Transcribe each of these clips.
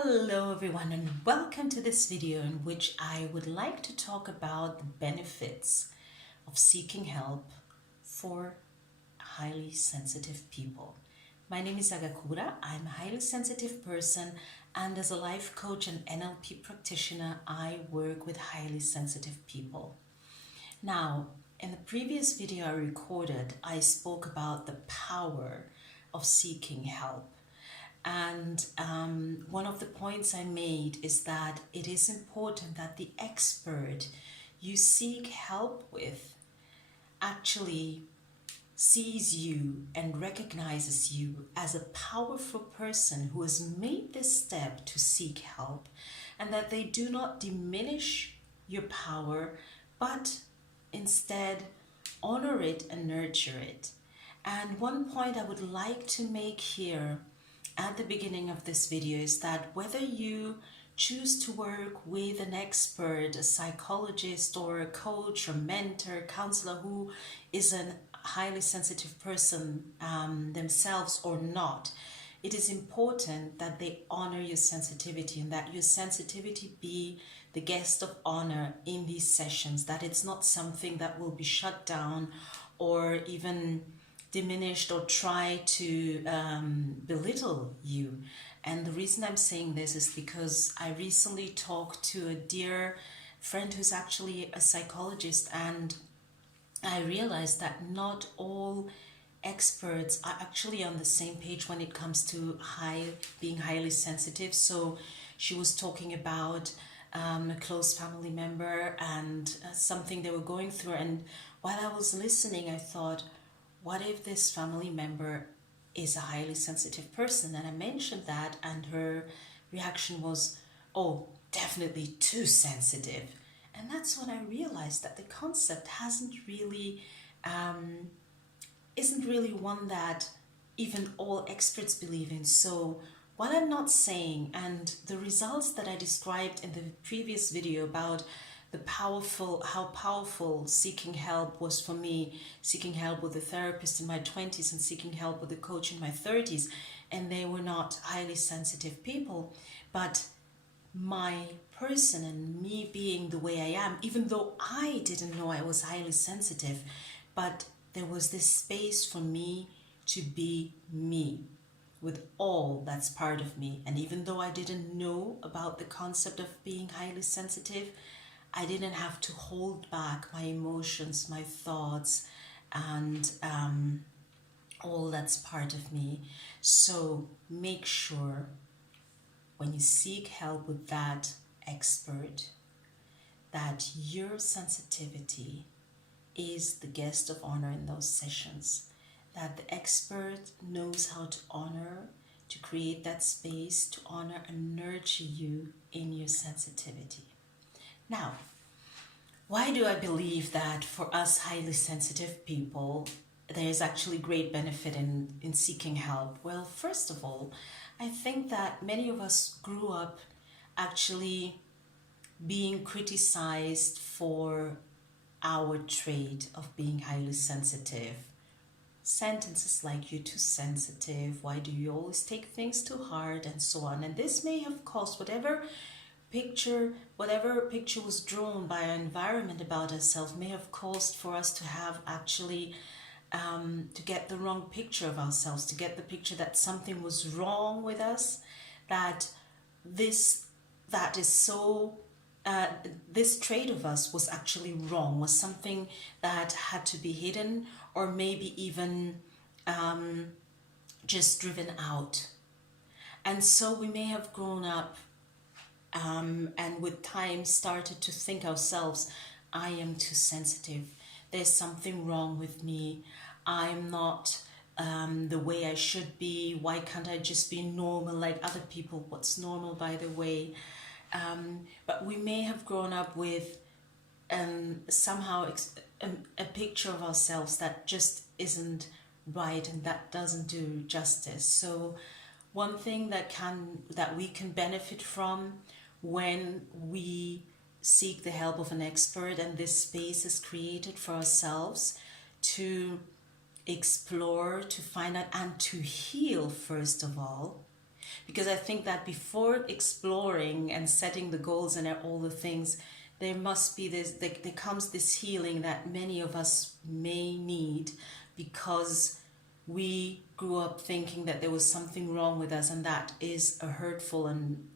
Hello everyone, and welcome to this video in which I would like to talk about the benefits of seeking help for highly sensitive people. My name is Agakura. I'm a highly sensitive person, and as a life coach and NLP practitioner, I work with highly sensitive people. Now, in the previous video I recorded, I spoke about the power of seeking help. And one of the points I made is that it is important that the expert you seek help with actually sees you and recognizes you as a powerful person who has made this step to seek help, and that they do not diminish your power, but instead honor it and nurture it. And one point I would like to make here at the beginning of this video is that whether you choose to work with an expert, a psychologist or a coach or mentor, counselor who is a highly sensitive person themselves or not, it is important that they honor your sensitivity and that your sensitivity be the guest of honor in these sessions, that it's not something that will be shut down or even diminished or try to belittle you. And the reason I'm saying this is because I recently talked to a dear friend who's actually a psychologist, and I realized that not all experts are actually on the same page when it comes to being highly sensitive. So she was talking about a close family member and something they were going through, and while I was listening I thought, what if this family member is a highly sensitive person? And I mentioned that, and her reaction was, oh, definitely too sensitive. And that's when I realized that the concept isn't really one that even all experts believe in. So while I'm not saying, and the results that I described in the previous video about how powerful seeking help was for me, seeking help with a therapist in my 20s and seeking help with a coach in my 30s, and they were not highly sensitive people, but my person and me being the way I am, even though I didn't know I was highly sensitive, but there was this space for me to be me with all that's part of me. And even though I didn't know about the concept of being highly sensitive, I didn't have to hold back my emotions, my thoughts, and all that's part of me. So make sure when you seek help with that expert that your sensitivity is the guest of honor in those sessions, that the expert knows how to honor, to create that space to honor and nurture you in your sensitivity. Now, why do I believe that for us highly sensitive people, there is actually great benefit in seeking help? Well, first of all, I think that many of us grew up actually being criticized for our trait of being highly sensitive. Sentences like, you're too sensitive, why do you always take things too hard, and so on. And this may have caused whatever picture was drawn by our environment about ourselves may have caused for us to have actually to get the wrong picture of ourselves, to get the picture that something was wrong with us, that this trait of us was actually wrong, was something that had to be hidden, or maybe even just driven out. And so we may have grown up and with time started to think ourselves, I am too sensitive, there's something wrong with me, I'm not the way I should be, why can't I just be normal like other people? What's normal, by the way? But we may have grown up with somehow a picture of ourselves that just isn't right and that doesn't do justice. So one thing that we can benefit from when we seek the help of an expert, and this space is created for ourselves to explore, to find out, and to heal, first of all, because I think that before exploring and setting the goals and all the things, there must be this, there comes this healing that many of us may need, because we grew up thinking that there was something wrong with us, and that is a hurtful and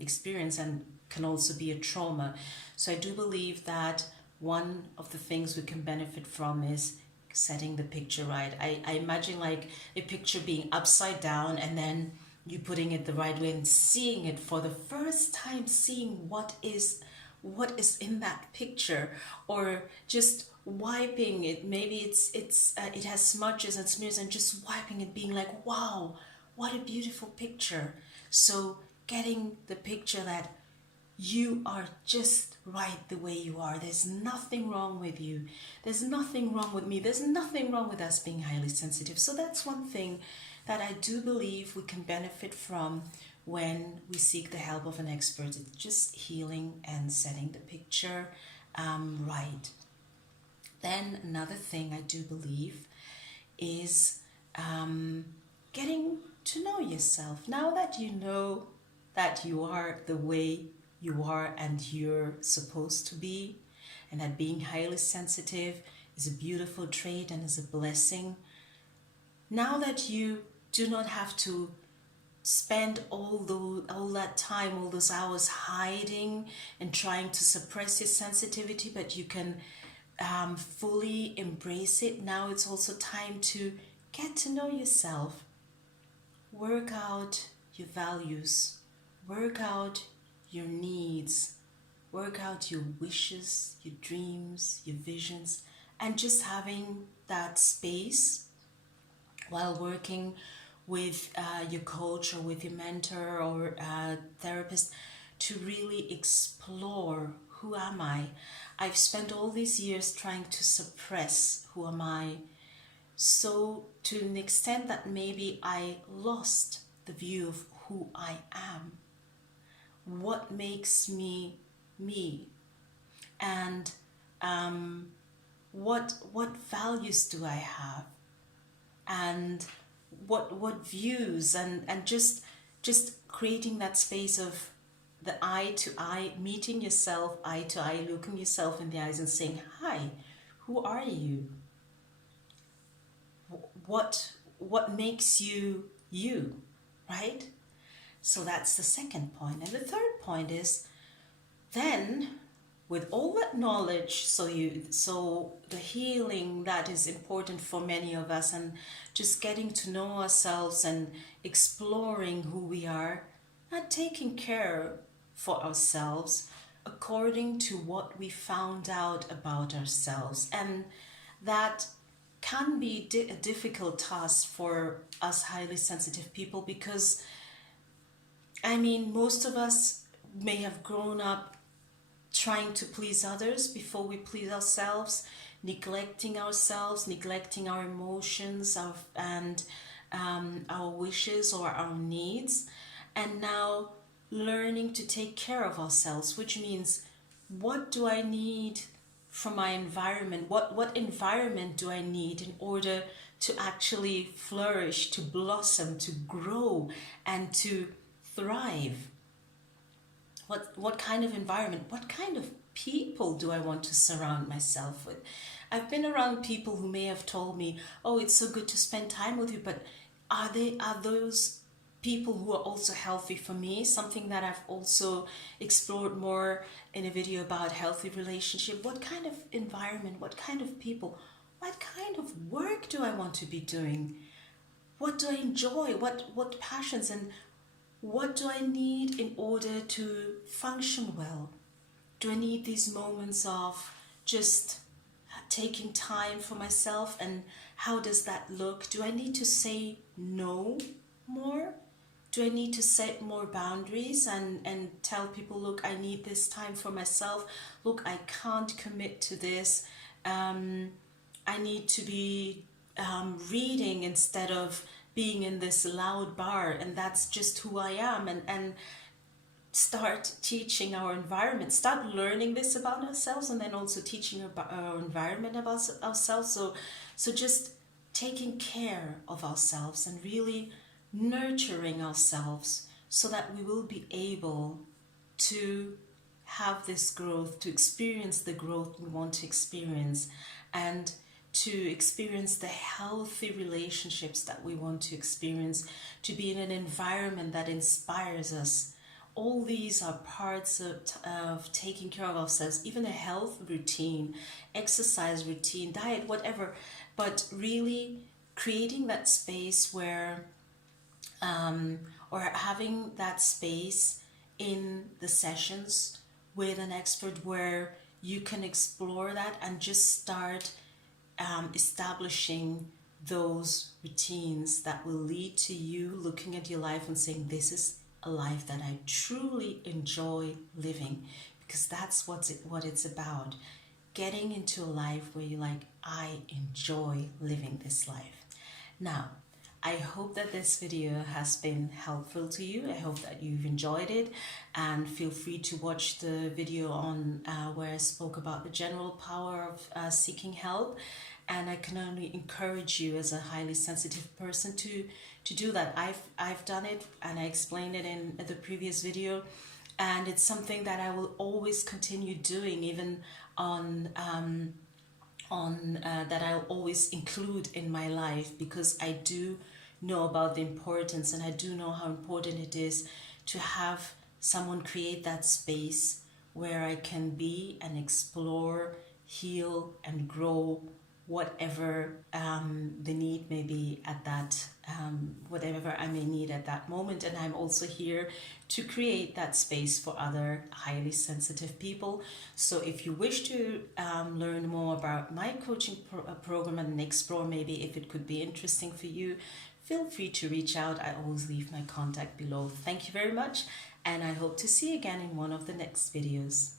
experience, and can also be a trauma. So I do believe that one of the things we can benefit from is setting the picture right. I imagine like a picture being upside down, and then you putting it the right way and seeing it for the first time, seeing what is in that picture, or just wiping it. Maybe it has smudges and smears, and just wiping it, being like, wow, what a beautiful picture. So getting the picture that you are just right the way you are. There's nothing wrong with you. There's nothing wrong with me. There's nothing wrong with us being highly sensitive. So that's one thing that I do believe we can benefit from when we seek the help of an expert. It's just healing and setting the picture right. Then another thing I do believe is getting to know yourself. Now that you know that you are the way you are and you're supposed to be, and that being highly sensitive is a beautiful trait and is a blessing. Now that you do not have to spend all that time, all those hours hiding and trying to suppress your sensitivity, but you can fully embrace it. Now it's also time to get to know yourself. Work out your values. Work out your needs. Work out your wishes, your dreams, your visions, and just having that space while working with your coach or with your mentor or therapist to really explore, who am I? I've spent all these years trying to suppress who am I, so to an extent that maybe I lost the view of who I am, what makes me me, and what values do I have, and what views, and just creating that space of the eye to eye, meeting yourself eye to eye, looking yourself in the eyes and saying, hi, who are you? What makes you you, right? So that's the second point. And the third point is, then with all that knowledge, so the healing that is important for many of us, and just getting to know ourselves and exploring who we are, and taking care for ourselves according to what we found out about ourselves. And that can be a difficult task for us highly sensitive people, because I mean, most of us may have grown up trying to please others before we please ourselves, neglecting ourselves, neglecting our emotions, our wishes or our needs, and now learning to take care of ourselves, which means, what do I need from my environment? What environment do I need in order to actually flourish, to blossom, to grow, and to thrive? What kind of environment, what kind of people do I want to surround myself with? I've been around people who may have told me, oh, it's so good to spend time with you, but are those people who are also healthy for me? Something that I've also explored more in a video about healthy relationship. What kind of environment, what kind of people, what kind of work do I want to be doing? What do I enjoy? What passions, and what do I need in order to function well? Do I need these moments of just taking time for myself, and how does that look? Do I need to say no more? Do I need to set more boundaries and tell people, look, I need this time for myself. Look, I can't commit to this. I need to be reading instead of being in this loud bar, and that's just who I am. And start teaching our environment, start learning this about ourselves, and then also teaching our environment about ourselves. So just taking care of ourselves and really nurturing ourselves, so that we will be able to have this growth, to experience the growth we want to experience, and to experience the healthy relationships that we want to experience, to be in an environment that inspires us. All these are parts of taking care of ourselves, even a health routine, exercise routine, diet, whatever, but really creating that space where, or having that space in the sessions with an expert where you can explore that and just start establishing those routines that will lead to you looking at your life and saying, this is a life that I truly enjoy living, because that's what it's about. Getting into a life where you're like, I enjoy living this life. Now, I hope that this video has been helpful to you. I hope that you've enjoyed it, and feel free to watch the video on where I spoke about the general power of seeking help. And I can only encourage you as a highly sensitive person to do that. I've done it, and I explained it in the previous video, and it's something that I will always continue doing, even on that I'll always include in my life, because I do know about the importance, and I do know how important it is to have someone create that space where I can be and explore, heal, and grow, whatever the need may be at that, whatever I may need at that moment. And I'm also here to create that space for other highly sensitive people. So if you wish to learn more about my coaching program and explore maybe if it could be interesting for you, feel free to reach out. I always leave my contact below. Thank you very much, and I hope to see you again in one of the next videos.